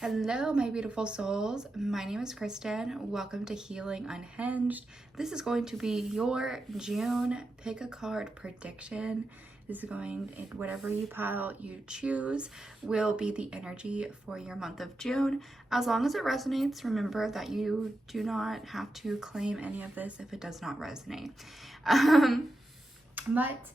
Hello, my beautiful souls. My name is Kristen. Welcome to Healing Unhinged. This is going to be your June pick a card prediction. This is going, whatever you pile you choose will be the energy for your month of June. As long as it resonates, remember that you do not have to claim any of this if it does not resonate. But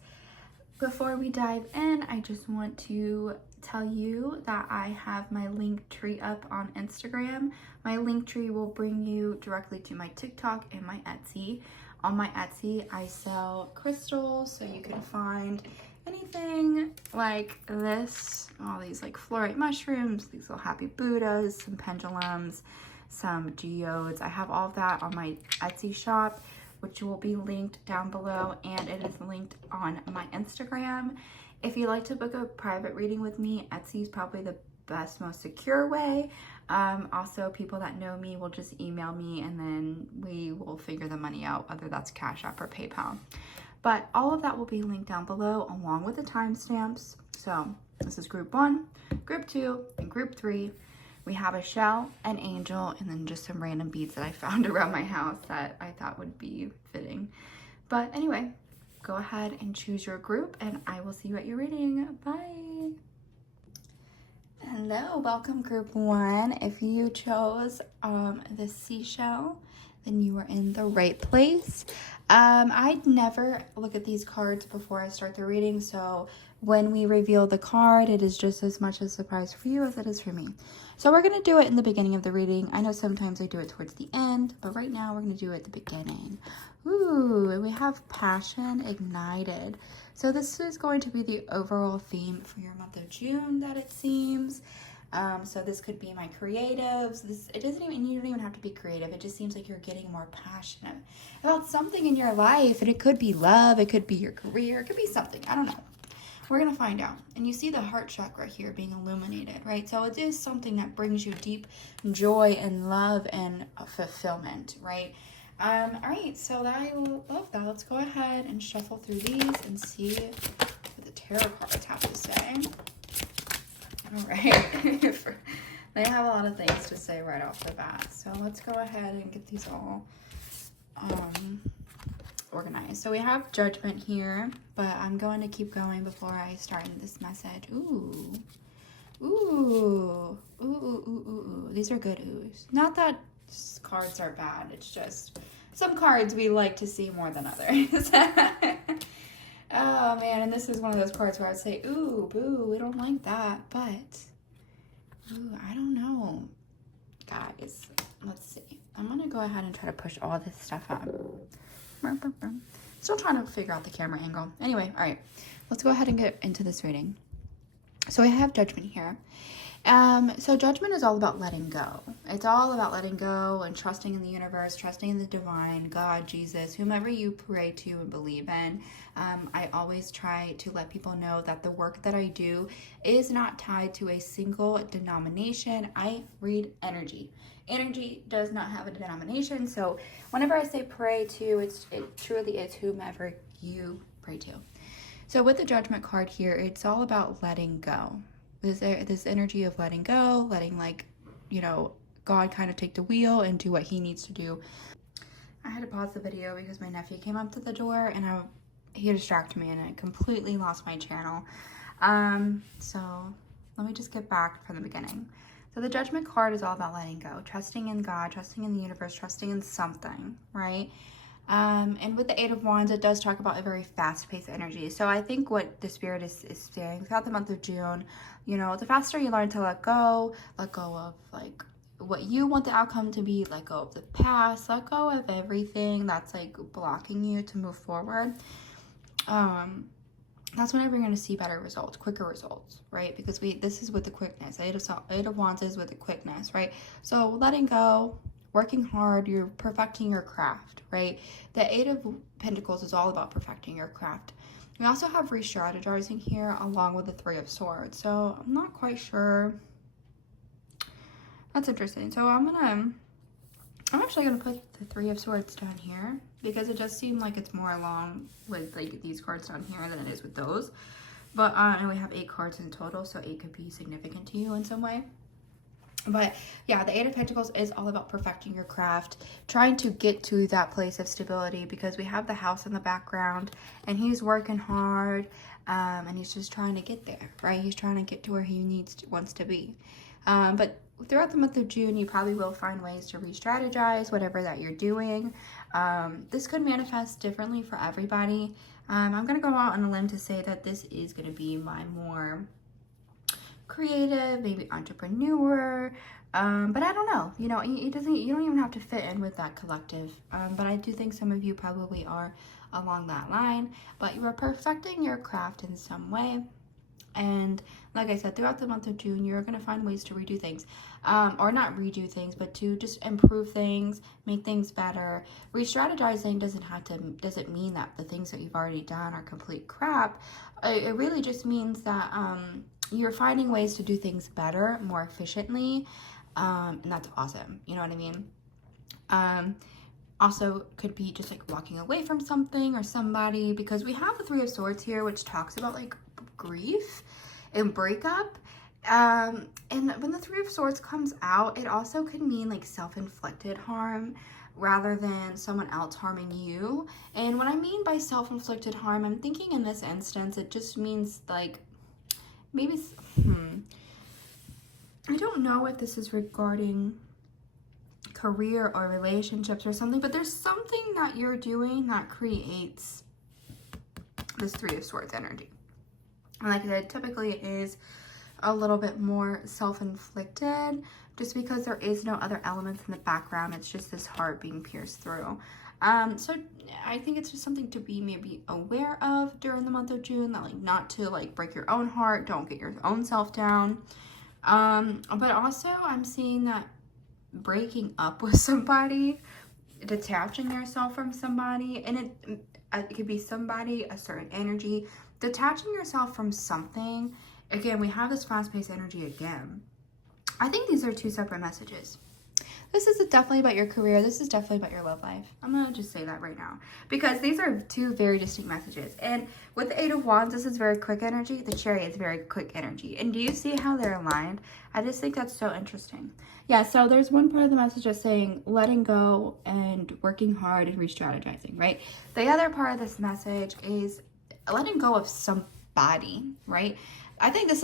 before we dive in, I just want to tell you that I have my link tree up on Instagram. My link tree will bring you directly to my TikTok and my Etsy. On my Etsy, I sell crystals, so you can find anything like this, all these like fluorite mushrooms, these little happy Buddhas, some pendulums, some geodes. I have all of that on my Etsy shop, which will be linked down below, and it is linked on my Instagram. If you'd like to book a private reading with me, Etsy is probably the best, most secure way. Also, people that know me will just email me and then we will figure the money out, whether that's Cash App or PayPal. But all of that will be linked down below along with the timestamps. So this is group 1, group 2, and group 3. We have a shell, an angel, and then just some random beads that I found around my house that I thought would be fitting. But anyway, go ahead and choose your group and I will see you at your reading. Bye. Hello, welcome group 1. If you chose the seashell, then you are in the right place. I'd never look at these cards before I start the reading, so when we reveal the card, it is just as much a surprise for you as it is for me. So we're going to do it in the beginning of the reading. I know sometimes I do it towards the end, but right now we're going to do it at the beginning. Ooh, we have Passion Ignited. So this is going to be the overall theme for your month of June, that it seems. So this could be my creatives. You don't even have to be creative. It just seems like you're getting more passionate about something in your life. And it could be love, it could be your career, it could be something. I don't know. We're going to find out. And you see the heart chakra here being illuminated, right? So it is something that brings you deep joy and love and fulfillment, right? All right, so I love that. Let's go ahead and shuffle through these and see what the tarot cards have to say. All right. They have a lot of things to say right off the bat. So let's go ahead and get these all organized. So we have Judgment here, but I'm going to keep going before I start in this message. Ooh. Ooh. Ooh, ooh, ooh, ooh, ooh. These are good oohs. Not that cards are bad. It's just some cards we like to see more than others. Oh man, and this is one of those cards where I'd say, ooh, boo, we don't like that, but, ooh, I don't know. Guys, let's see. I'm gonna go ahead and try to push all this stuff up. Still trying to figure out the camera angle. Anyway, all right, let's go ahead and get into this reading. So I have Judgment here. So Judgment is all about letting go. It's all about letting go and trusting in the universe, trusting in the divine, God, Jesus, whomever you pray to and believe in. I always try to let people know that the work that I do is not tied to a single denomination. I read energy. Energy does not have a denomination. So whenever I say pray to, it truly is whomever you pray to. So with the Judgment card here, it's all about letting go. This energy of letting go, letting God kind of take the wheel and do what he needs to do. I had to pause the video because my nephew came up to the door and he distracted me and I completely lost my channel. So let me just get back from the beginning. So the Judgment card is all about letting go, trusting in God, trusting in the universe, trusting in something, right? And with the Eight of Wands, it does talk about a very fast-paced energy. So I think what the Spirit is saying throughout the month of June, the faster you learn to let go of like what you want the outcome to be, let go of the past, let go of everything that's like blocking you to move forward. That's whenever you're going to see better results, quicker results, right? Because this is with the quickness. Eight of Wands is with the quickness, right? So letting go, working hard, you're perfecting your craft, right? The Eight of Pentacles is all about perfecting your craft. We also have re-strategizing here along with the Three of Swords. So I'm not quite sure. That's interesting. So I'm actually gonna put the Three of Swords down here because it does seem like it's more along with like these cards down here than it is with those. But and we have 8 cards in total, so 8 could be significant to you in some way. But yeah, the Eight of Pentacles is all about perfecting your craft, trying to get to that place of stability, because we have the house in the background and he's working hard, and he's just trying to get there, right? He's trying to get to where he wants to be. But throughout the month of June, you probably will find ways to re-strategize whatever that you're doing. This could manifest differently for everybody. I'm going to go out on a limb to say that this is going to be my more creative, maybe entrepreneur, but I don't know, you know, you don't even have to fit in with that collective, but I do think some of you probably are along that line, but you are perfecting your craft in some way. And like I said, throughout the month of June, you're going to find ways to redo things, or not redo things, but to just improve things, make things better. Re-strategizing doesn't mean that the things that you've already done are complete crap. It really just means that you're finding ways to do things better, more efficiently, and that's awesome. You know what I mean? Also could be just like walking away from something or somebody, because we have the Three of Swords here, which talks about like grief and breakup. And when the Three of Swords comes out, it also could mean like self-inflicted harm rather than someone else harming you. And what I mean by self-inflicted harm, I'm thinking in this instance, it just means like maybe, I don't know if this is regarding career or relationships or something, but there's something that you're doing that creates this Three of Swords energy. And like I said, typically it is a little bit more self-inflicted just because there is no other elements in the background. It's just this heart being pierced through. So I think it's just something to be maybe aware of during the month of June, that like not to like break your own heart, don't get your own self down. But also I'm seeing that breaking up with somebody, detaching yourself from somebody, and it could be somebody, a certain energy, detaching yourself from something. Again, we have this fast-paced energy again. I think these are two separate messages. This is definitely about your career. This is definitely about your love life. I'm going to just say that right now, because these are two very distinct messages. And with the Eight of Wands, this is very quick energy. The Chariot is very quick energy. And do you see how they're aligned? I just think that's so interesting. Yeah, so there's one part of the message that's saying letting go and working hard and re-strategizing, right? The other part of this message is letting go of somebody, right? I think this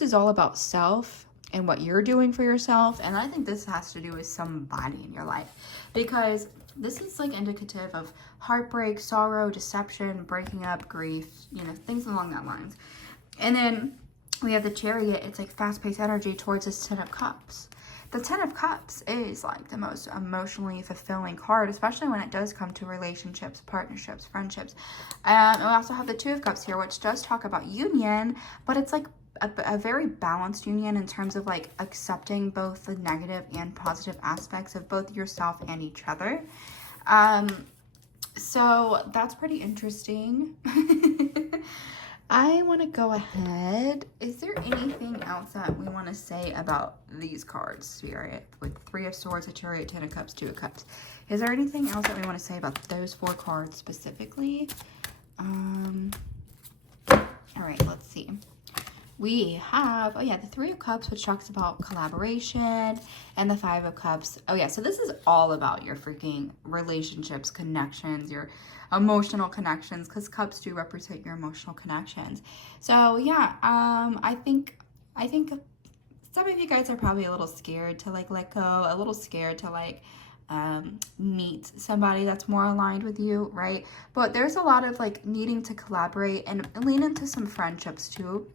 is all about self and what you're doing for yourself. And I think this has to do with somebody in your life, because this is like indicative of heartbreak, sorrow, deception, breaking up, grief, you know, things along that lines. And then we have the Chariot. It's like fast-paced energy towards this Ten of Cups. The Ten of Cups is like the most emotionally fulfilling card, especially when it does come to relationships, partnerships, friendships. And we also have the Two of Cups here, which does talk about union, but it's like a very balanced union in terms of like accepting both the negative and positive aspects of both yourself and each other. So that's pretty interesting. I want to go ahead. Is there anything else that we want to say about these cards, Spirit? With Three of Swords, a Chariot, Ten of Cups, Two of Cups. Is there anything else that we want to say about those four cards specifically? All right, let's see. We have, oh yeah, the Three of Cups, which talks about collaboration, and the Five of Cups. Oh yeah, so this is all about your freaking relationships, connections, your emotional connections, because cups do represent your emotional connections. So yeah, I think some of you guys are probably a little scared to like let go, a little scared to like meet somebody that's more aligned with you, right? But there's a lot of like needing to collaborate and lean into some friendships too,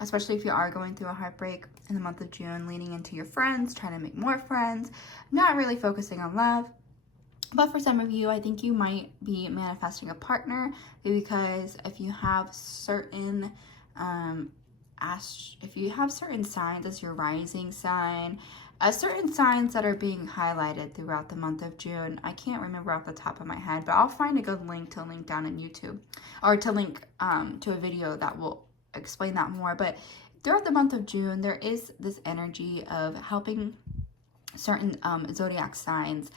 especially if you are going through a heartbreak in the month of June, leaning into your friends, trying to make more friends, not really focusing on love. But for some of you, I think you might be manifesting a partner, because if you have certain signs as your rising sign, certain signs that are being highlighted throughout the month of June. I can't remember off the top of my head, but I'll find a good link to link down in YouTube, or to link to a video that will explain that more. But throughout the month of June, there is this energy of helping certain zodiac signs,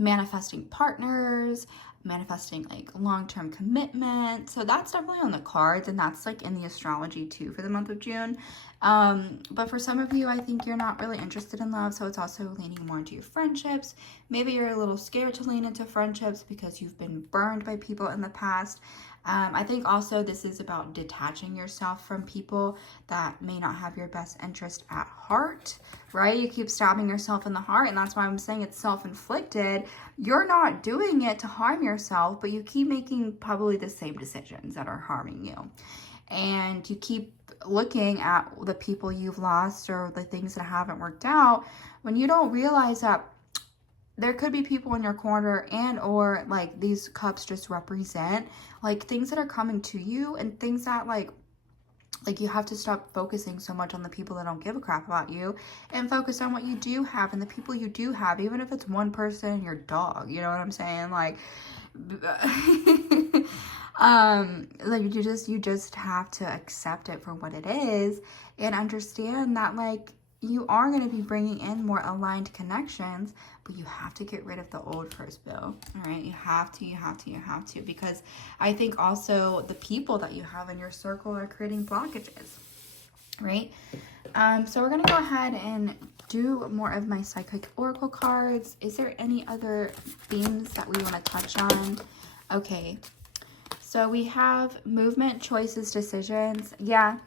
manifesting partners, manifesting like long-term commitment. So that's definitely on the cards, and that's like in the astrology too for the month of June. But for some of you, I think you're not really interested in love, so it's also leaning more into your friendships. Maybe you're a little scared to lean into friendships because you've been burned by people in the past. I think also this is about detaching yourself from people that may not have your best interest at heart, right? You keep stabbing yourself in the heart, and that's why I'm saying it's self-inflicted. You're not doing it to harm yourself, but you keep making probably the same decisions that are harming you. And you keep looking at the people you've lost or the things that haven't worked out when you don't realize that there could be people in your corner, and or like these cups just represent like things that are coming to you, and things that like you have to stop focusing so much on the people that don't give a crap about you and focus on what you do have and the people you do have, even if it's one person and your dog, you know what I'm saying? Like like you just have to accept it for what it is and understand that like you are going to be bringing in more aligned connections, but you have to get rid of the old first, Bill. All right, you have to, because I think also the people that you have in your circle are creating blockages, right? So we're going to go ahead and do more of my psychic oracle cards. Is there any other themes that we want to touch on? Okay, so we have movement, choices, decisions. Yeah,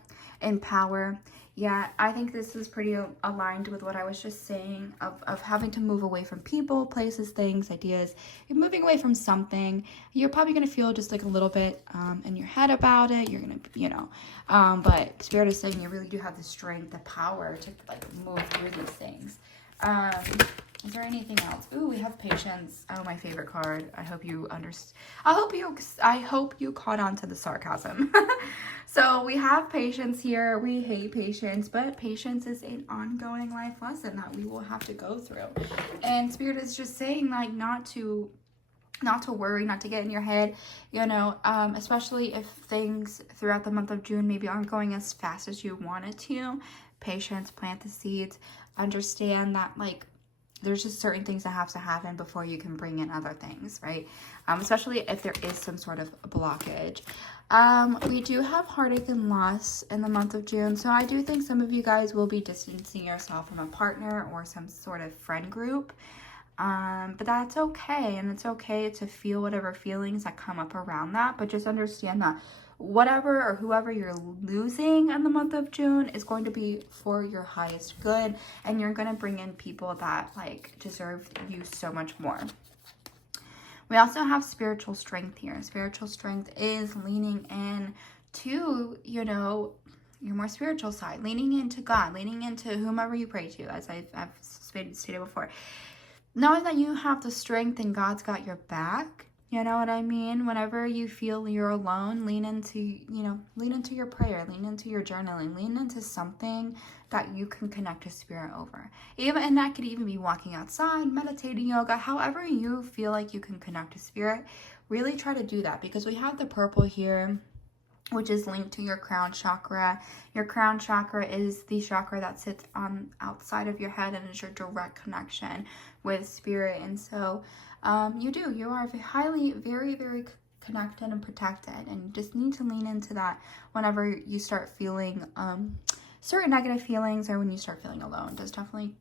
and power. Yeah, I think this is pretty aligned with what I was just saying of having to move away from people, places, things, ideas. You're moving away from something. You're probably going to feel just like a little bit in your head about it. You're going to, but Spirit is saying you really do have the strength, the power to like move through these things. Is there anything else? Ooh, we have patience. Oh, my favorite card. I hope you understand. I hope you caught on to the sarcasm. So we have patience here. We hate patience, but patience is an ongoing life lesson that we will have to go through. And Spirit is just saying like not to worry, not to get in your head, especially if things throughout the month of June maybe aren't going as fast as you want it to. Patience, plant the seeds, understand that like there's just certain things that have to happen before you can bring in other things, right? Especially if there is some sort of blockage. We do have heartache and loss in the month of June, so I do think some of you guys will be distancing yourself from a partner or some sort of friend group. But that's okay, and it's okay to feel whatever feelings that come up around that, but just understand that whatever or whoever you're losing in the month of June is going to be for your highest good, and you're going to bring in people that like deserve you so much more. We also have spiritual strength here. Spiritual strength is leaning in to, your more spiritual side, leaning into God, leaning into whomever you pray to, as I've stated before. Knowing that you have the strength and God's got your back. You know what I mean? Whenever you feel you're alone, lean into your prayer, lean into your journaling, lean into something that you can connect to Spirit over. And that could even be walking outside, meditating, yoga, however you feel like you can connect to Spirit. Really try to do that, because we have the purple here, which is linked to your crown chakra. Your crown chakra is the chakra that sits on outside of your head and is your direct connection with Spirit. And so you are very, very connected and protected, and you just need to lean into that whenever you start feeling certain negative feelings, or when you start feeling alone. Just definitely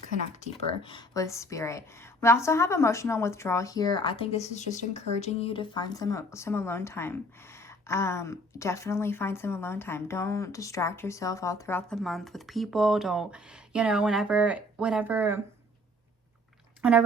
connect deeper with Spirit. We also have emotional withdrawal here. I think this is just encouraging you to find some alone time. Definitely find some alone time. Don't distract yourself all throughout the month with people. Don't, whenever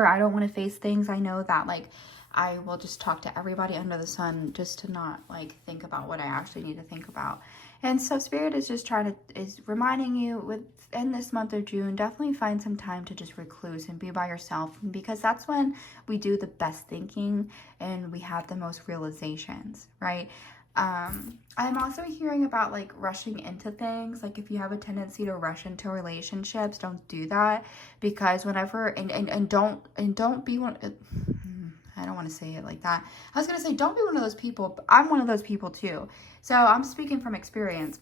I don't want to face things, I know that like I will just talk to everybody under the sun just to not like think about what I actually need to think about. And so Spirit is just is reminding you within this month of June, definitely find some time to just recluse and be by yourself, because that's when we do the best thinking and we have the most realizations, right? I'm also hearing about like rushing into things. Like if you have a tendency to rush into relationships, don't do that, because whenever and don't be one. I don't want to say it like that. I was gonna say don't be one of those people, but I'm one of those people too. So I'm speaking from experience.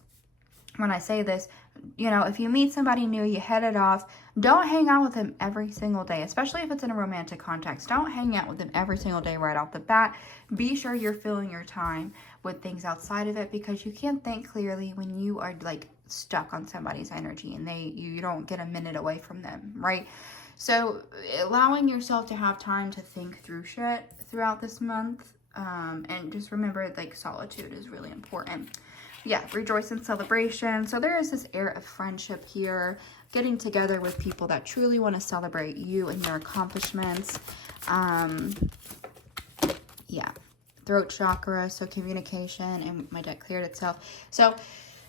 when I say this, you know, if you meet somebody new, you head it off, don't hang out with them every single day, especially if it's in a romantic context. Don't hang out with them every single day right off the bat. Be sure you're filling your time with things outside of it, because you can't think clearly when you are like stuck on somebody's energy and you don't get a minute away from them, right? So allowing yourself to have time to think through shit throughout this month, and just remember, like, solitude is really important. Yeah, rejoice in celebration. So there is this air of friendship here, getting together with people that truly want to celebrate you and your accomplishments. Yeah, throat chakra, so communication, and my deck cleared itself. So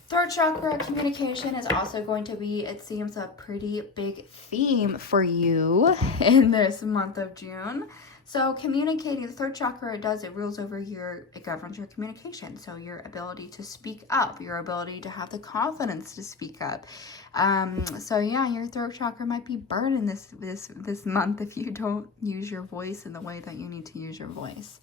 throat chakra, communication is also going to be, it seems, a pretty big theme for you in this month of June. So communicating, the third chakra, it rules over it governs your communication. So your ability to speak up, your ability to have the confidence to speak up. So yeah, your throat chakra might be burning this month if you don't use your voice in the way that you need to use your voice.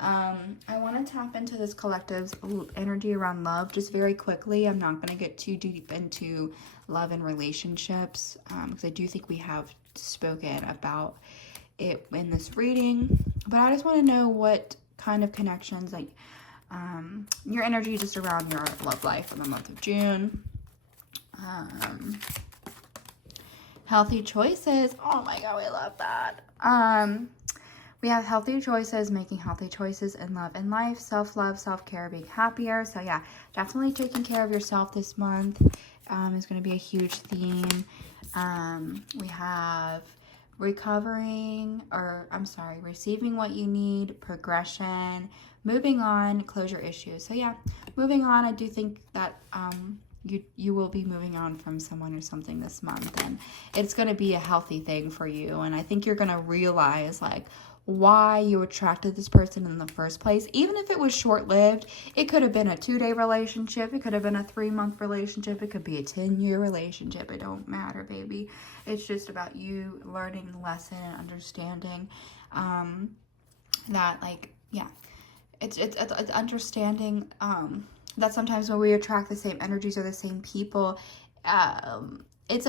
I want to tap into this collective's energy around love just very quickly. I'm not going to get too deep into love and relationships, because I do think we have spoken about it in this reading, but I just want to know what kind of connections, like your energy just around your love life in the month of June. Healthy choices. Oh my god, we love that. We have healthy choices, making healthy choices in love and life, self-love, self-care, being happier. So yeah, definitely taking care of yourself this month is going to be a huge theme. We have receiving what you need, progression, moving on, closure issues. So yeah, moving on. I do think that you will be moving on from someone or something this month, and it's going to be a healthy thing for you. And I think you're going to realize, like, why you attracted this person in the first place. Even if it was short-lived, it could have been a 2-day relationship, it could have been a 3-month relationship, it could be a 10-year relationship. It don't matter, baby. It's just about you learning the lesson and understanding that, like, yeah, it's understanding that sometimes when we attract the same energies or the same people, it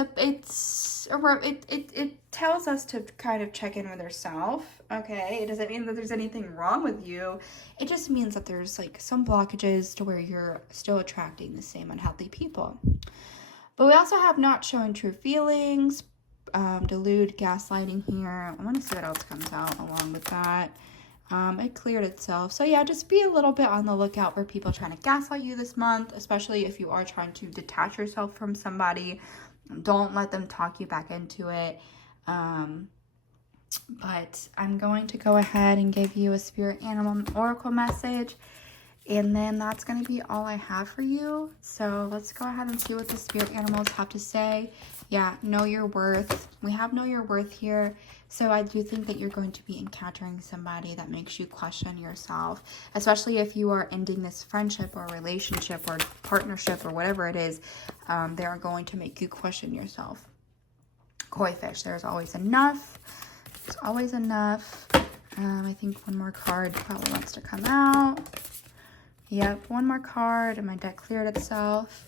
tells us to kind of check in with ourselves. Okay, it doesn't mean that there's anything wrong with you. It just means that there's like some blockages to where you're still attracting the same unhealthy people. But we also have not showing true feelings, delude, gaslighting here. I want to see what else comes out along with that. It cleared itself. So yeah, just be a little bit on the lookout for people trying to gaslight you this month, especially if you are trying to detach yourself from somebody. Don't let them talk you back into it. But I'm going to go ahead and give you a spirit animal oracle message, and then that's going to be all I have for you. So let's go ahead and see what the spirit animals have to say. Yeah, know your worth. We have know your worth here. So I do think that you're going to be encountering somebody that makes you question yourself, especially if you are ending this friendship or relationship or partnership or whatever it is. They are going to make you question yourself. Koi fish, there's always enough. There's always enough. I think one more card probably wants to come out. Yep, one more card, and my deck cleared itself.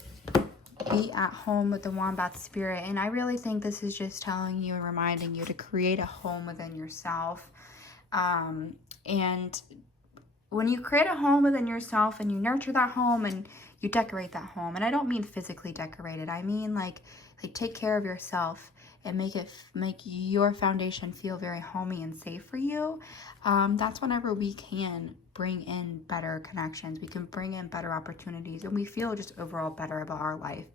Be at home with the Wombat Spirit. And I really think this is just telling you and reminding you to create a home within yourself. And when you create a home within yourself and you nurture that home and you decorate that home, and I don't mean physically decorated, I mean like take care of yourself and make your foundation feel very homey and safe for you. That's whenever we can bring in better connections, we can bring in better opportunities, and we feel just overall better about our life.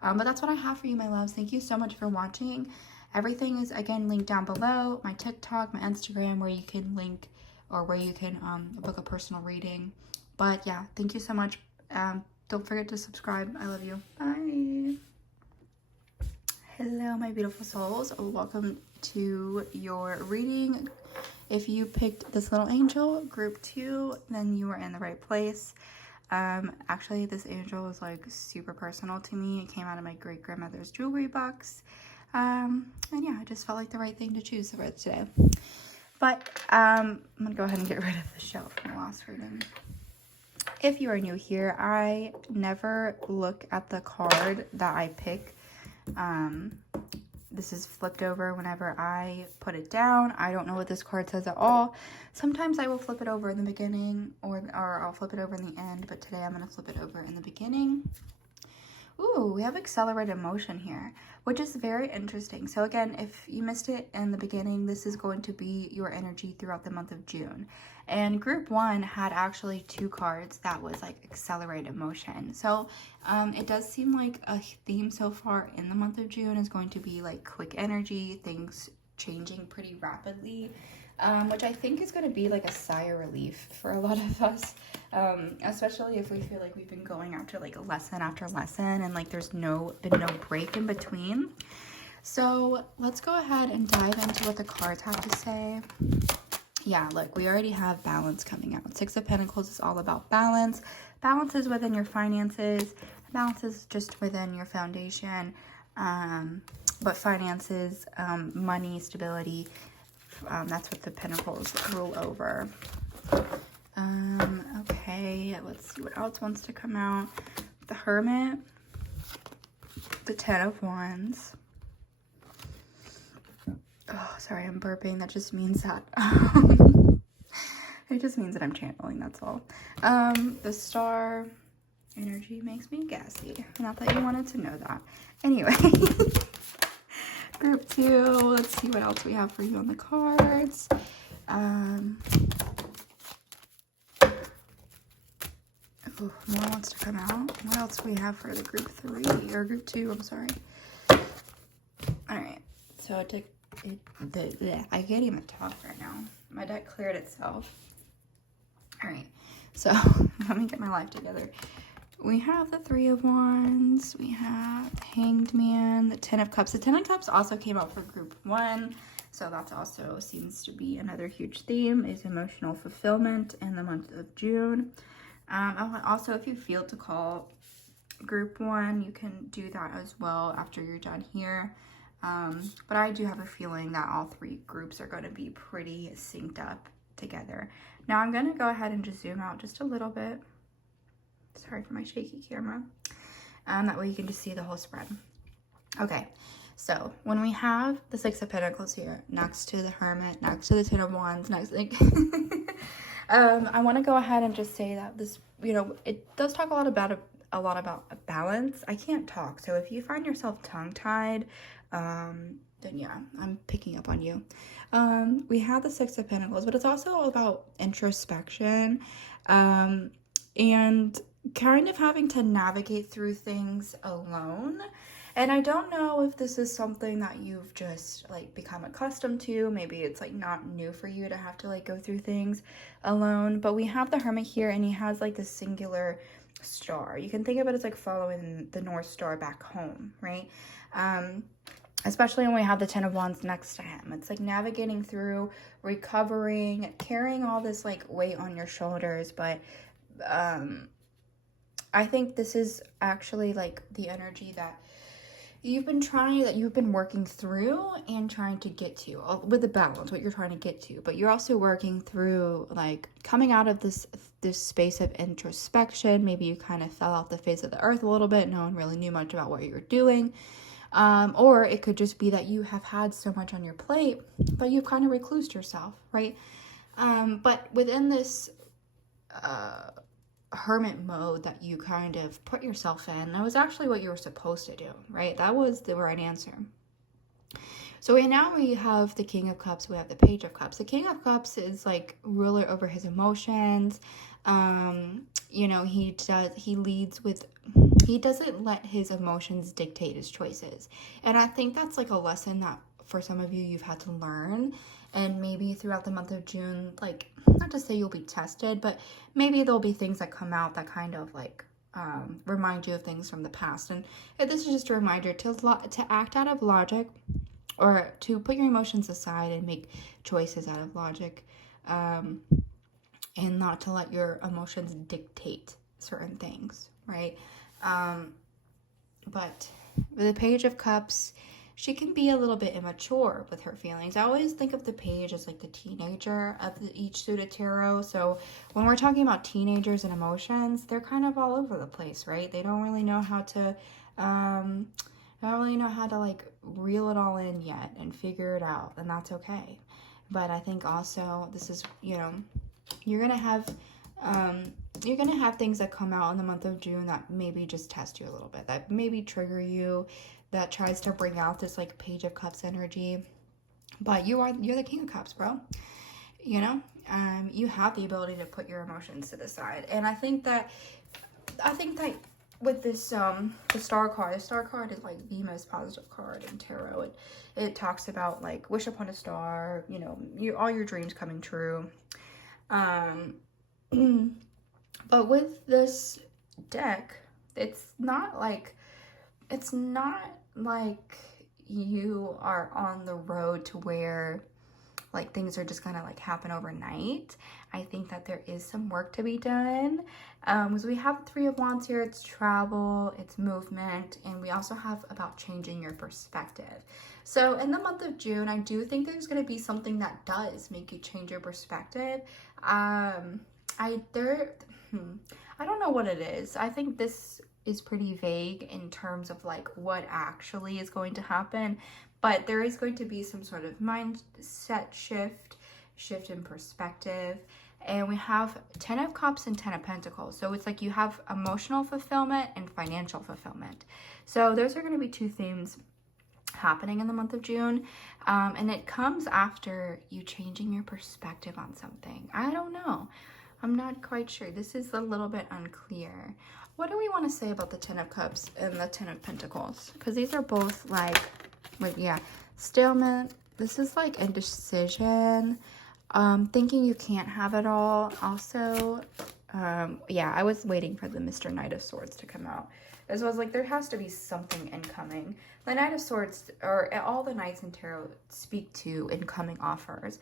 But that's what I have for you, my loves. Thank you so much for watching. Everything is again linked down below, my TikTok, my Instagram, where you can link or where you can book a personal reading. But yeah, thank you so much. Don't forget to subscribe. I love you. Bye. Hello, my beautiful souls. Welcome to your reading. If you picked this little angel, group 2, then you are in the right place. Actually, this angel was like super personal to me. It came out of my great grandmother's jewelry box. And yeah, I just felt like the right thing to choose for today. But I'm gonna go ahead and get rid of the shelf from the last reading. If you are new here, I never look at the card that I pick. This is flipped over whenever I put it down. I don't know what this card says at all. Sometimes I will flip it over in the beginning or I'll flip it over in the end, but today I'm going to flip it over in the beginning. Ooh, we have accelerated motion here, which is very interesting. So again, if you missed it in the beginning, this is going to be your energy throughout the month of June. And group 1 had actually 2 cards that was like accelerated motion. So it does seem like a theme so far in the month of June is going to be like quick energy, things changing pretty rapidly. Which I think is going to be like a sigh of relief for a lot of us, especially if we feel like we've been going after like lesson after lesson and like there's been no break in between. So let's go ahead and dive into what the cards have to say. Yeah, look, we already have balance coming out. 6 of Pentacles is all about balance. Balance is within your finances. Balance is just within your foundation. But finances, money, stability, that's what the Pentacles rule over. Okay, let's see what else wants to come out. The Hermit, the 10 of Wands. Oh, sorry, I'm burping. That just means that it just means that I'm channeling, that's all. The Star energy makes me gassy. Not that you wanted to know that. Anyway. Group 2, let's see what else we have for you on the cards. Ooh, more wants to come out. What else do we have for the group 3, or group 2, I'm sorry. Alright, so I can't even talk right now. My deck cleared itself. Alright, so let me get my life together. We have the 3 of Wands, we have the Hanged Man, the 10 of Cups. The 10 of Cups also came out for group 1, so that also seems to be another huge theme, is emotional fulfillment in the month of June. Also, if you feel to call group 1, you can do that as well after you're done here. But I do have a feeling that all 3 groups are going to be pretty synced up together. Now I'm going to go ahead and just zoom out just a little bit. Sorry for my shaky camera. That way you can just see the whole spread. Okay, so when we have the 6 of Pentacles here, next to the Hermit, next to the 10 of Wands, next, like, I want to go ahead and just say that this, you know, it does talk a lot about a balance. I can't talk, so if you find yourself tongue-tied, then yeah, I'm picking up on you. We have the 6 of Pentacles, but it's also all about introspection, and kind of having to navigate through things alone. And I don't know if this is something that you've just like become accustomed to. Maybe it's like not new for you to have to like go through things alone. But we have the Hermit here, and he has like this singular star. You can think of it as like following the North Star back home, right? Especially when we have the 10 of Wands next to him. It's like navigating through, recovering, carrying all this like weight on your shoulders. But I think this is actually like the energy that you've been working through and trying to get to with the balance, what you're trying to get to. But you're also working through like coming out of this space of introspection. Maybe you kind of fell off the face of the earth a little bit. No one really knew much about what you were doing. Or it could just be that you have had so much on your plate, but you've kind of reclused yourself, right? But within this hermit mode that you kind of put yourself in, that was actually what you were supposed to do, right? That was the right answer. So right now we have the King of Cups, we have the Page of Cups. The King of Cups is like ruler over his emotions. You know, he doesn't let his emotions dictate his choices. And I think that's like a lesson that for some of you, you've had to learn. And maybe throughout the month of June, like, not to say you'll be tested, but maybe there'll be things that come out that kind of like remind you of things from the past. And this is just a reminder to act out of logic, or to put your emotions aside and make choices out of logic, and not to let your emotions dictate certain things, right? But with the Page of Cups, she can be a little bit immature with her feelings. I always think of the page as like the teenager of each suit of tarot. So when we're talking about teenagers and emotions, they're kind of all over the place, right? They don't really know how to, like reel it all in yet and figure it out, and that's okay. But I think also this is, you know, you're gonna have things that come out in the month of June that maybe just test you a little bit, that maybe trigger you, that tries to bring out this like Page of Cups energy. But you're the King of Cups, bro. You know, you have the ability to put your emotions to the side. And I think that with this the star card is like the most positive card in tarot. It talks about like wish upon a star, you know, all your dreams coming true. But with this deck, it's not like you are on the road to where like things are just gonna like happen overnight. I think that there is some work to be done. Because we have the Three of Wands here. It's travel, it's movement, and we also have about changing your perspective. So in the month of June, I do think there's gonna be something that does make you change your perspective. I don't know what it is. I think this is pretty vague in terms of like what actually is going to happen, but there is going to be some sort of mindset shift in perspective. And we have 10 of Cups and 10 of Pentacles. So it's like you have emotional fulfillment and financial fulfillment. So those are going to be two themes happening in the month of June. And it comes after you changing your perspective on something. I don't know. I'm not quite sure. This is a little bit unclear. What do we want to say about the 10 of Cups and the 10 of Pentacles? Because these are both like yeah, stalemate. This is like indecision. Thinking you can't have it all. Also, yeah, I was waiting for the Mr. Knight of Swords to come out. As well as like there has to be something incoming. The Knight of Swords, or all the Knights in Tarot, speak to incoming offers.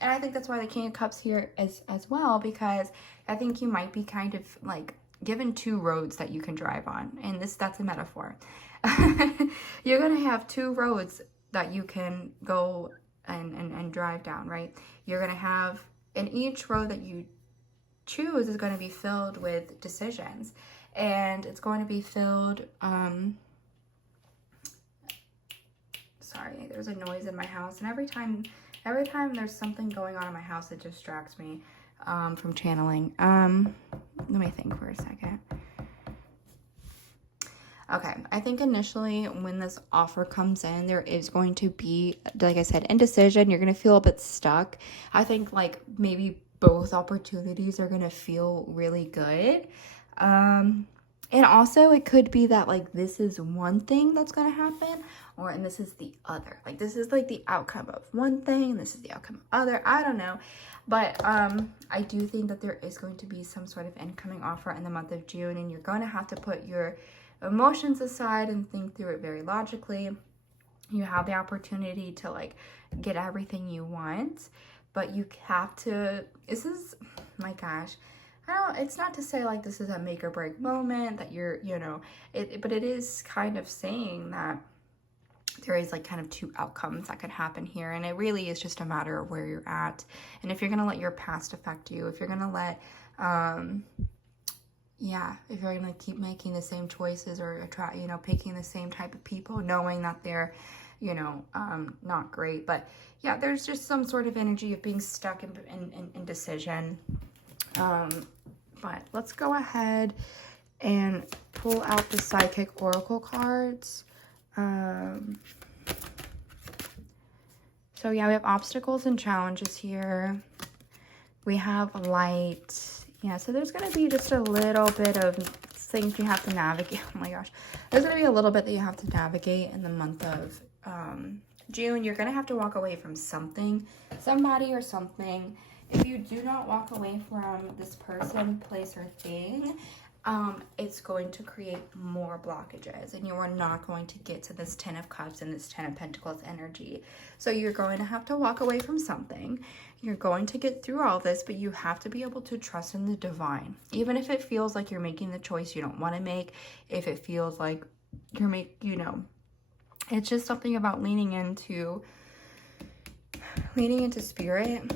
And I think that's why the King of Cups here is as well, because I think you might be kind of like given two roads that you can drive on. And that's a metaphor. You're going to have two roads that you can go and drive down, right? You're going to have, and each road that you choose is going to be filled with decisions. And it's going to be filled, sorry, there's a noise in my house. And every time there's something going on in my house, it distracts me from channeling. Let me think for a second. Okay, I think initially when this offer comes in, there is going to be, like I said, indecision. You're going to feel a bit stuck. I think like maybe both opportunities are going to feel really good. And also it could be that like this is one thing that's going to happen, and this is the other. Like this is like the outcome of one thing, and this is the outcome of other. I don't know. But I do think that there is going to be some sort of incoming offer in the month of June, and you're going to have to put your emotions aside and think through it very logically. You have the opportunity to like get everything you want, but you have to, this is, my gosh, it's not to say like this is a make or break moment that you're, you know, but it is kind of saying that there is like kind of two outcomes that could happen here. And it really is just a matter of where you're at. And if you're going to let your past affect you, if you're going to let, if you're going to keep making the same choices or picking the same type of people, knowing that they're, not great. But yeah, there's just some sort of energy of being stuck in decision. But let's go ahead and pull out the Psychic Oracle cards. So yeah, we have obstacles and challenges here. We have light. Yeah, so there's going to be just a little bit of things you have to navigate. Oh my gosh. There's going to be a little bit that you have to navigate in the month of June. You're going to have to walk away from something, somebody or something. If you do not walk away from this person, place, or thing, it's going to create more blockages, and you are not going to get to this 10 of Cups and this 10 of Pentacles energy. So you're going to have to walk away from something. You're going to get through all this, but you have to be able to trust in the divine. Even if it feels like you're making the choice you don't want to make, if it feels like you're It's just something about leaning into spirit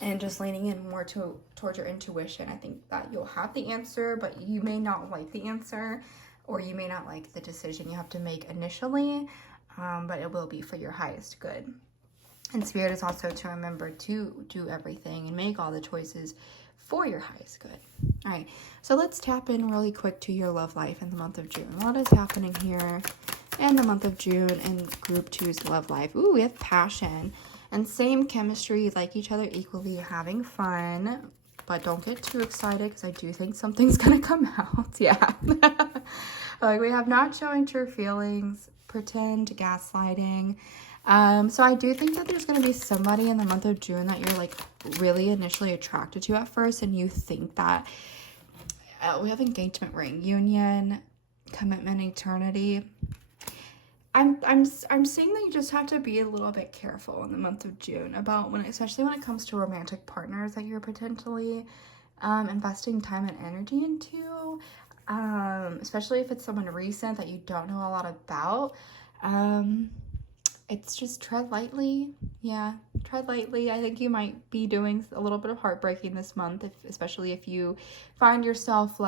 and just leaning in more towards your intuition. I think that you'll have the answer, but you may not like the answer, or you may not like the decision you have to make initially, but it will be for your highest good. And spirit is also to remember to do everything and make all the choices for your highest good. All right, so let's tap in really quick to your love life in the month of June. What is happening here in the month of June in group 2's love life? Ooh, we have passion and same chemistry, like each other equally, having fun, but don't get too excited because I do think something's gonna come out. Yeah. Like we have not showing true feelings, pretend, gaslighting. So I do think that there's going to be somebody in the month of June that you're like really initially attracted to at first, and you think that we have engagement ring, union, commitment, eternity. I'm seeing that you just have to be a little bit careful in the month of June about especially when it comes to romantic partners that you're potentially investing time and energy into, especially if it's someone recent that you don't know a lot about. It's just tread lightly. Yeah, tread lightly. I think you might be doing a little bit of heartbreaking this month, especially if you find yourself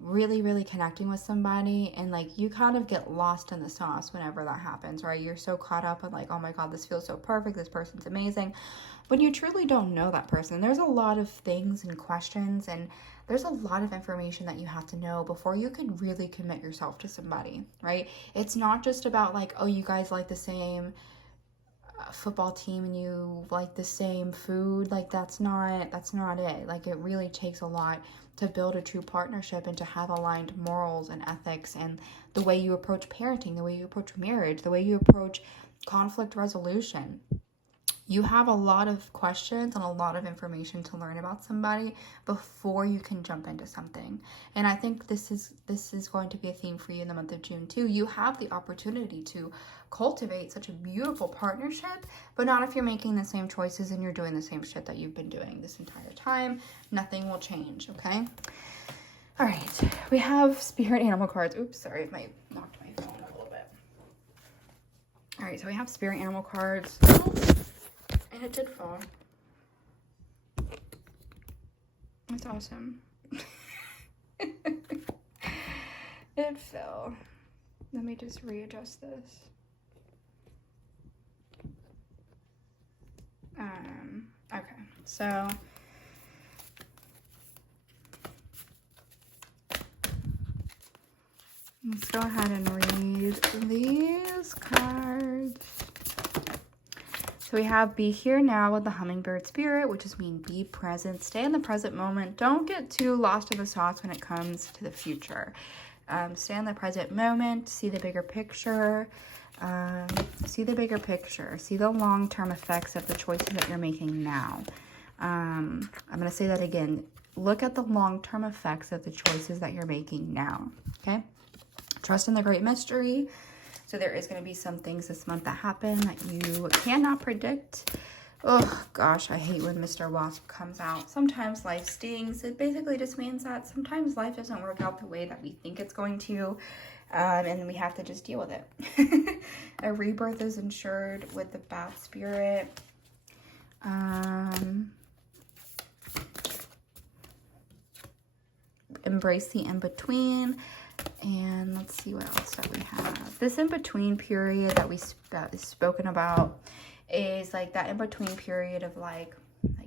really, really connecting with somebody and like you kind of get lost in the sauce whenever that happens, right? You're so caught up in like, oh my God, this feels so perfect. This person's amazing. When you truly don't know that person, there's a lot of things and questions, and there's a lot of information that you have to know before you could really commit yourself to somebody, right? It's not just about like, oh, you guys like the same football team and you like the same food. Like that's not it. Like it really takes a lot to build a true partnership and to have aligned morals and ethics, and the way you approach parenting, the way you approach marriage, the way you approach conflict resolution. You have a lot of questions and a lot of information to learn about somebody before you can jump into something. And I think this is going to be a theme for you in the month of June too. You have the opportunity to cultivate such a beautiful partnership, but not if you're making the same choices and you're doing the same shit that you've been doing this entire time. Nothing will change, okay? All right, we have spirit animal cards. Oops, sorry, I knocked my phone a little bit. All right, so we have spirit animal cards. And it did fall. That's awesome. It fell. Let me just readjust this. Okay, so let's go ahead and read these cards. So we have be here now with the hummingbird spirit, which is mean be present, stay in the present moment. Don't get too lost in the sauce when it comes to the future. Stay in the present moment, see the bigger picture, see the long-term effects of the choices that you're making now. I'm going to say that again. Look at the long-term effects of the choices that you're making now, okay? Trust in the great mystery. So there is going to be some things this month that happen that you cannot predict. Oh, gosh, I hate when Mr. Wasp comes out. Sometimes life stings. It basically just means that sometimes life doesn't work out the way that we think it's going to, and we have to just deal with it. A rebirth is ensured with the bat spirit. Embrace the in-between. And let's see what else that we have. This in-between period that is spoken about is like that in-between period of like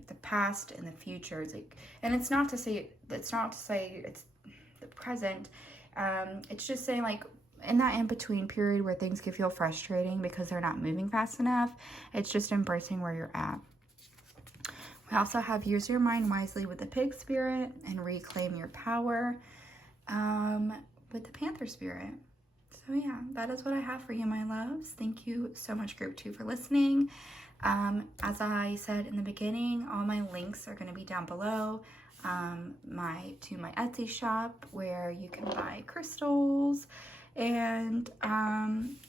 the past and the future. It's like, and it's not to say it's the present. It's just saying like in that in-between period where things can feel frustrating because they're not moving fast enough. It's just embracing where you're at. We also have use your mind wisely with the pig spirit and reclaim your power. With the panther spirit. So yeah, that is what I have for you, my loves. Thank you so much, group 2, for listening. As I said in the beginning, all my links are going to be down below. My Etsy shop where you can buy crystals, and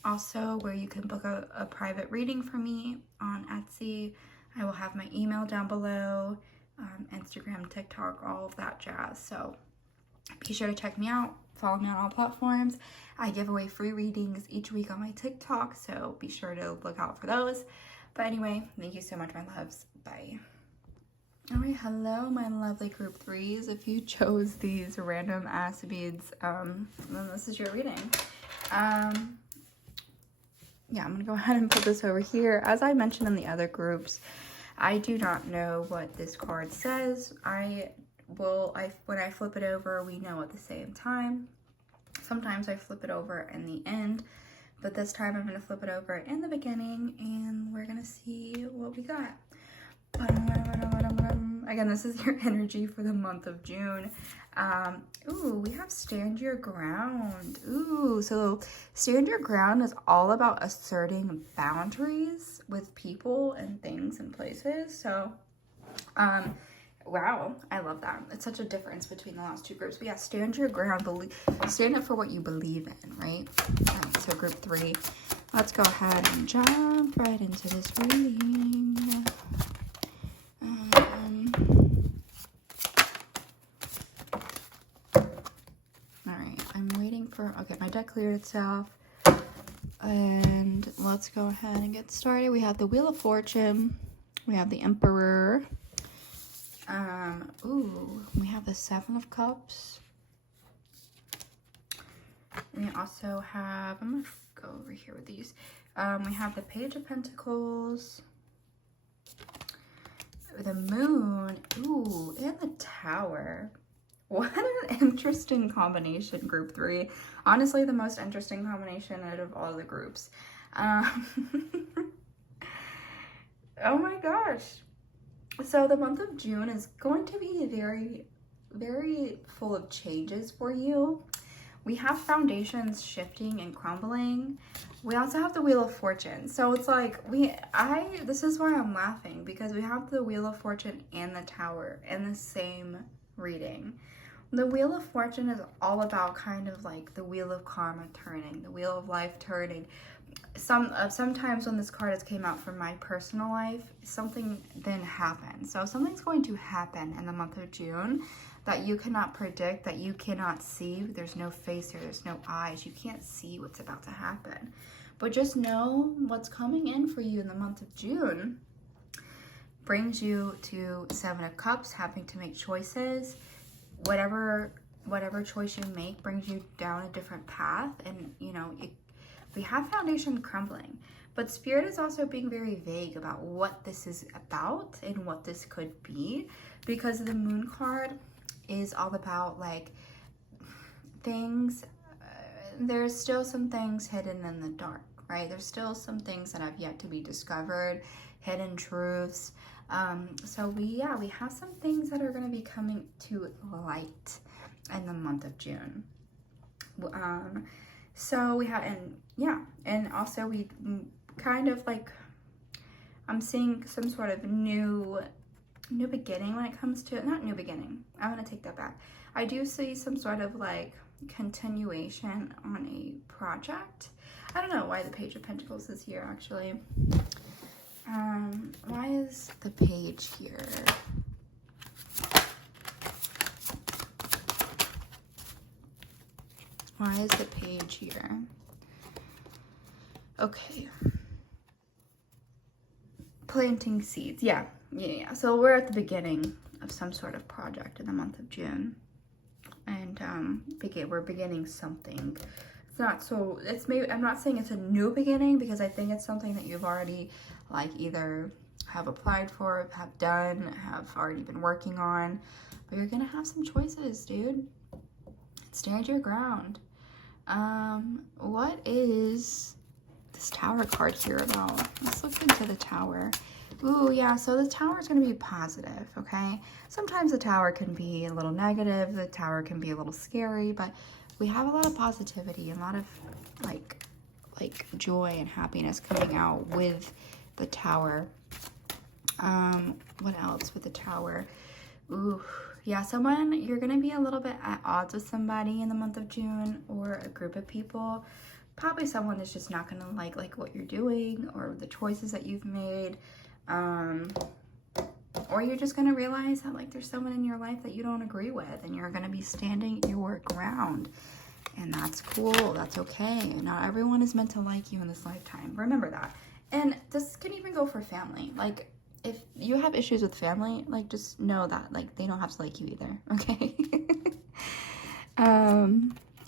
also where you can book a private reading for me on Etsy. I will have my email down below, Instagram, TikTok, all of that jazz. So be sure to check me out. follow me on all platforms. I give away free readings each week on my TikTok, so be sure to look out for those. But anyway, thank you so much, my loves. Bye. Alright, hello, my lovely group 3s. If you chose these random ass beads, then this is your reading. Yeah, I'm gonna go ahead and put this over here. As I mentioned in the other groups, I do not know what this card says. When I flip it over, we know at the same time. Sometimes I flip it over in the end, but this time I'm gonna flip it over in the beginning, and we're gonna see what we got. Again, this is your energy for the month of June. Ooh, we have stand your ground. Ooh, so stand your ground is all about asserting boundaries with people and things and places. So, wow, I love that. It's such a difference between the last two groups. But yeah, stand your ground, stand up for what you believe in, right? All right, so group 3, let's go ahead and jump right into this reading. Okay, my deck cleared itself, and let's go ahead and get started. We have the Wheel of Fortune, we have the Emperor, ooh, we have the 7 of Cups, we also have, I'm gonna go over here with these, we have the Page of Pentacles, the Moon, ooh, and the Tower. What an interesting combination, group 3. Honestly, the most interesting combination out of all the groups. Oh my gosh. So the month of June is going to be very, very full of changes for you. We have foundations shifting and crumbling. We also have the Wheel of Fortune. So it's like, this is why I'm laughing, because we have the Wheel of Fortune and the Tower in the same reading. The Wheel of Fortune is all about kind of like the wheel of karma turning, the wheel of life turning. Sometimes when this card has came out from my personal life, something then happens. So something's going to happen in the month of June that you cannot predict, that you cannot see. There's no face here, there's no eyes. You can't see what's about to happen. But just know what's coming in for you in the month of June brings you to 7 of Cups, having to make choices. Whatever choice you make brings you down a different path, and you know, we have foundation crumbling, but Spirit is also being very vague about what this is about and what this could be, because the Moon card is all about like things, there's still some things hidden in the dark, right? There's still some things that have yet to be discovered, hidden truths. So we have some things that are going to be coming to light in the month of June. So we have, and also we kind of like, I'm seeing some sort of new beginning when it comes to, not new beginning, I'm going to take that back. I do see some sort of like continuation on a project. I don't know why the Page of Pentacles is here actually. Why is the page here? Why is the page here? Okay. Planting seeds. Yeah. So we're at the beginning of some sort of project in the month of June. And we're beginning something. I'm not saying it's a new beginning, because I think it's something that you've already like either have applied for, have done, have already been working on, but you're gonna have some choices, dude. Stand your ground. What is this Tower card here about? Let's look into the Tower. Ooh, yeah, so the Tower is going to be positive, okay? Sometimes the Tower can be a little negative, the Tower can be a little scary, but we have a lot of positivity and a lot of like joy and happiness coming out with the Tower. What else with the Tower? Ooh, yeah, you're going to be a little bit at odds with somebody in the month of June, or a group of people. Probably someone that's just not going to like what you're doing or the choices that you've made. Or you're just going to realize that like there's someone in your life that you don't agree with, and you're going to be standing your ground. And that's cool. That's okay. Not everyone is meant to like you in this lifetime. Remember that. And this can even go for family. Like, if you have issues with family, like, just know that, like, they don't have to like you either, okay?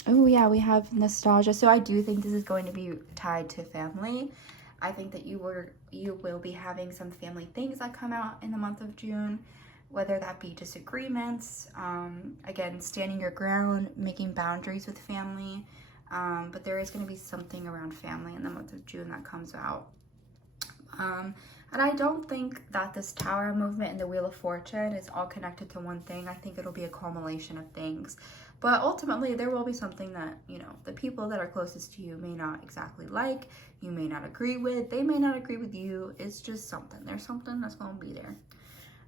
Oh yeah, we have nostalgia. So I do think this is going to be tied to family. I think that you will be having some family things that come out in the month of June, whether that be disagreements, again, standing your ground, making boundaries with family. But there is going to be something around family in the month of June that comes out. And I don't think that this Tower movement and the Wheel of Fortune is all connected to one thing. I think it'll be a culmination of things. But ultimately, there will be something that, you know, the people that are closest to you may not exactly like, you may not agree with, they may not agree with you. It's just something. There's something that's going to be there.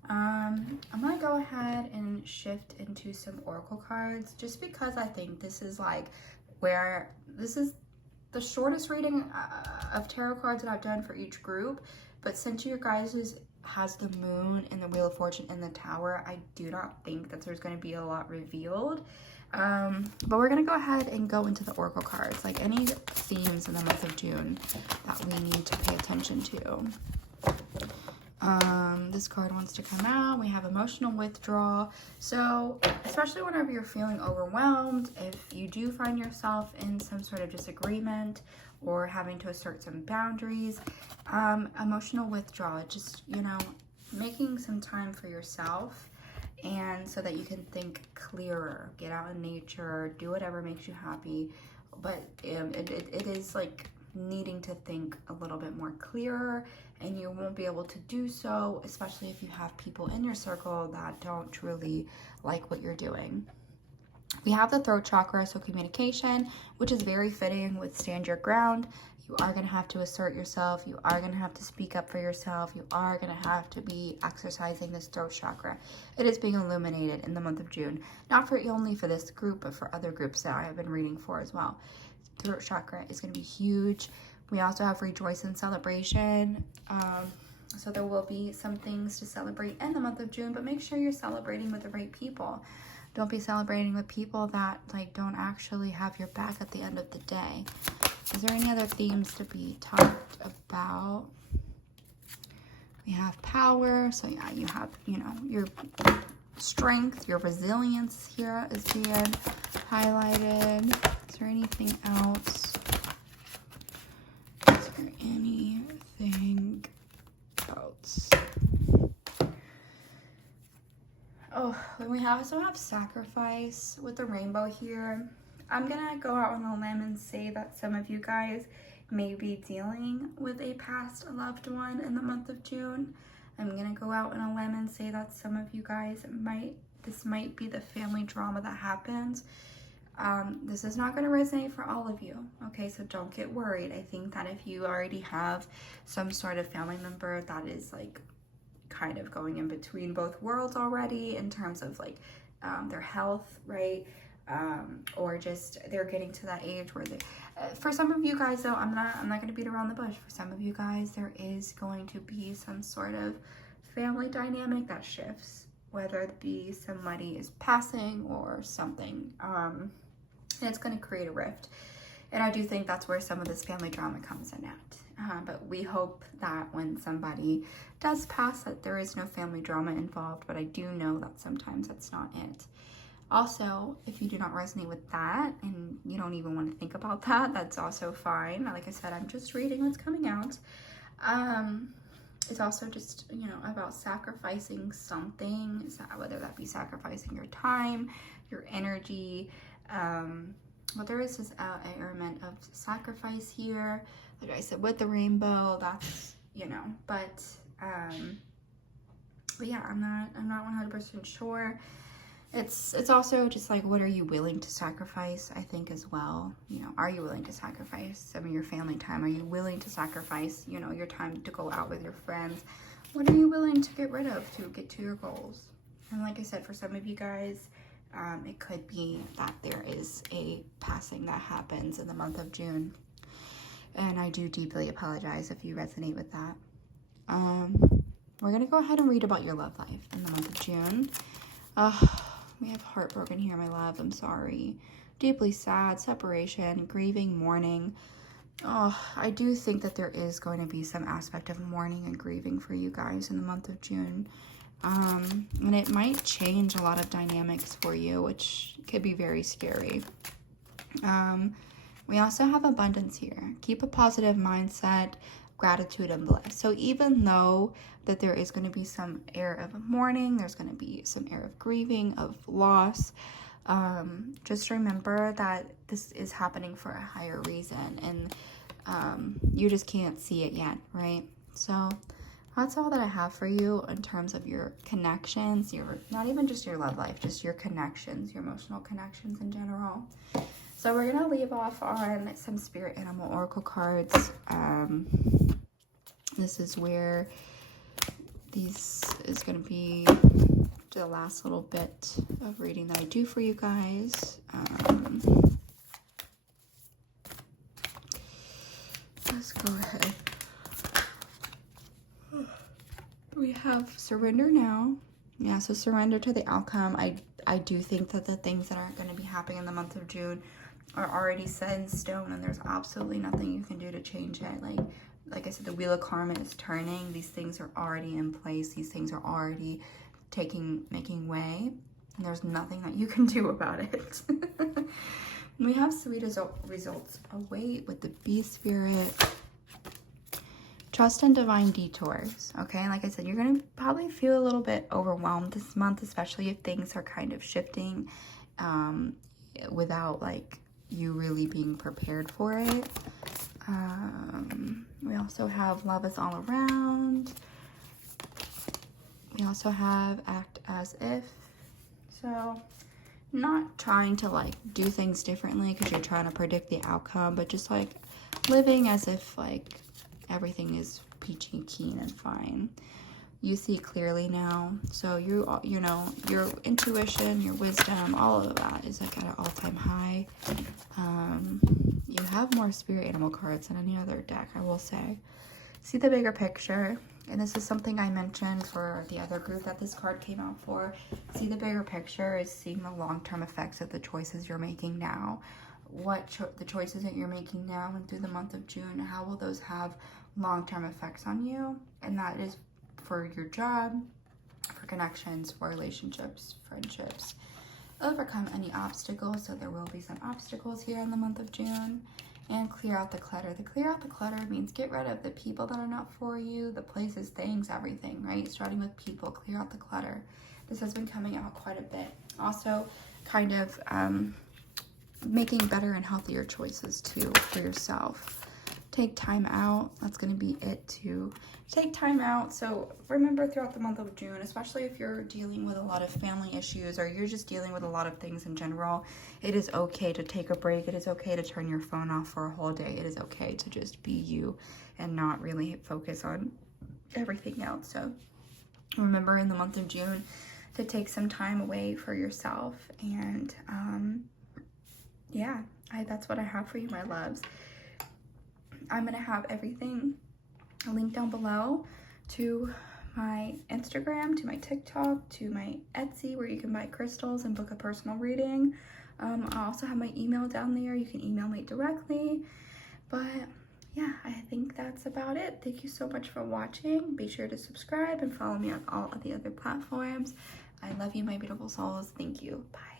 I'm going to go ahead and shift into some Oracle cards just because I think this is like where this is the shortest reading of tarot cards that I've done for each group. But since your guys' has the Moon and the Wheel of Fortune and the Tower, I do not think that there's going to be a lot revealed. But we're going to go ahead and go into the Oracle cards, like any themes in the month of June that we need to pay attention to. This card wants to come out. We have emotional withdrawal. So especially whenever you're feeling overwhelmed, if you do find yourself in some sort of disagreement or having to assert some boundaries, emotional withdrawal, just, you know, making some time for yourself, and so that you can think clearer, get out in nature, do whatever makes you happy. But it is like needing to think a little bit more clearer, and you won't be able to do so, especially if you have people in your circle that don't truly like what you're doing. We have the throat chakra, so communication, which is very fitting with stand your ground. You are going to have to assert yourself. You are going to have to speak up for yourself. You are going to have to be exercising this throat chakra. It is being illuminated in the month of June. Not for only for this group, but for other groups that I have been reading for as well. Throat chakra is going to be huge. We also have rejoice and celebration. So there will be some things to celebrate in the month of June, but make sure you're celebrating with the right people. Don't be celebrating with people that like don't actually have your back at the end of the day. Is there any other themes to be talked about? We have power. So yeah, you have, you know, your strength, your resilience here is being highlighted. Is there anything else? Is there anything else? Oh, we also have sacrifice with the rainbow here. I'm gonna go out on a limb and say that some of you guys may be dealing with a past loved one in the month of June. I'm gonna go out on a limb and say that some of you guys this might be the family drama that happens. This is not going to resonate for all of you, okay? So don't get worried. I think that if you already have some sort of family member that is like kind of going in between both worlds already in terms of like their health, right? Or just they're getting to that age where they, for some of you guys though, I'm not going to beat around the bush. For some of you guys, there is going to be some sort of family dynamic that shifts, whether it be somebody is passing or something. And it's going to create a rift. And I do think that's where some of this family drama comes in at. But we hope that when somebody does pass that there is no family drama involved. But I do know that sometimes that's not it. Also, if you do not resonate with that and you don't even want to think about that, that's also fine. Like I said, I'm just reading what's coming out. It's also just, you know, about sacrificing something, whether that be sacrificing your time, your energy. But there is this element of sacrifice here. Like I said, with the rainbow, that's, you know, but yeah, I'm not 100% sure. It's also just like, what are you willing to sacrifice, I think, as well. You know, are you willing to sacrifice some of your family time? Are you willing to sacrifice, you know, your time to go out with your friends? What are you willing to get rid of to get to your goals? And like I said, for some of you guys, it could be that there is a passing that happens in the month of June. And I do deeply apologize if you resonate with that. We're going to go ahead and read about your love life in the month of June. we have heartbroken here, my love. I'm sorry. Deeply sad, separation, grieving, mourning. Oh, I do think that there is going to be some aspect of mourning and grieving for you guys in the month of June. And it might change a lot of dynamics for you, which could be very scary. We also have abundance here. Keep a positive mindset, gratitude, and bliss. So even though that there is going to be some air of mourning, there's going to be some air of grieving, of loss, just remember that this is happening for a higher reason, and you just can't see it yet, right? So that's all that I have for you in terms of your connections, your, not even just your love life, just your connections, your emotional connections in general. So we're going to leave off on some spirit animal oracle cards. This is where these is going to be the last little bit of reading that I do for you guys. Let's go ahead. We have surrender now. Yeah, so surrender to the outcome. I do think that the things that aren't going to be happening in the month of June are already set in stone, and there's absolutely nothing you can do to change it. Like I said, the wheel of karma is turning. These things are already in place. These things are already making way, and there's nothing that you can do about it. We have sweet results await with the bee spirit. Trust in divine detours, okay? Like I said, you're going to probably feel a little bit overwhelmed this month, especially if things are kind of shifting without, like, you really being prepared for it. We also have love is all around. We also have act as if. So, not trying to, like, do things differently because you're trying to predict the outcome, but just, like, living as if, like, everything is peachy keen and fine. You see clearly now. So you know, your intuition, your wisdom, all of that is like at an all-time high. You have more spirit animal cards than any other deck, I will say. See the bigger picture. And this is something I mentioned for the other group that this card came out for. See the bigger picture is seeing the long-term effects of the choices you're making now. The choices that you're making now and through the month of June, how will those have long-term effects on you? And that is for your job, for connections, for relationships, friendships. Overcome any obstacles. So there will be some obstacles here in the month of June. And clear out the clutter. The clear out the clutter means get rid of the people that are not for you, the places, things, everything, right? Starting with people, clear out the clutter. This has been coming out quite a bit. Also, kind of making better and healthier choices too for yourself. Take time out. That's going to be it too. Take time out. So remember throughout the month of June, especially if you're dealing with a lot of family issues or you're just dealing with a lot of things in general, it is okay to take a break. It is okay to turn your phone off for a whole day. It is okay to just be you and not really focus on everything else. So remember in the month of June to take some time away for yourself. And yeah, that's what I have for you, my loves. I'm going to have everything linked down below to my Instagram, to my TikTok, to my Etsy, where you can buy crystals and book a personal reading. I also have my email down there. You can email me directly. But yeah, I think that's about it. Thank you so much for watching. Be sure to subscribe and follow me on all of the other platforms. I love you, my beautiful souls. Thank you. Bye.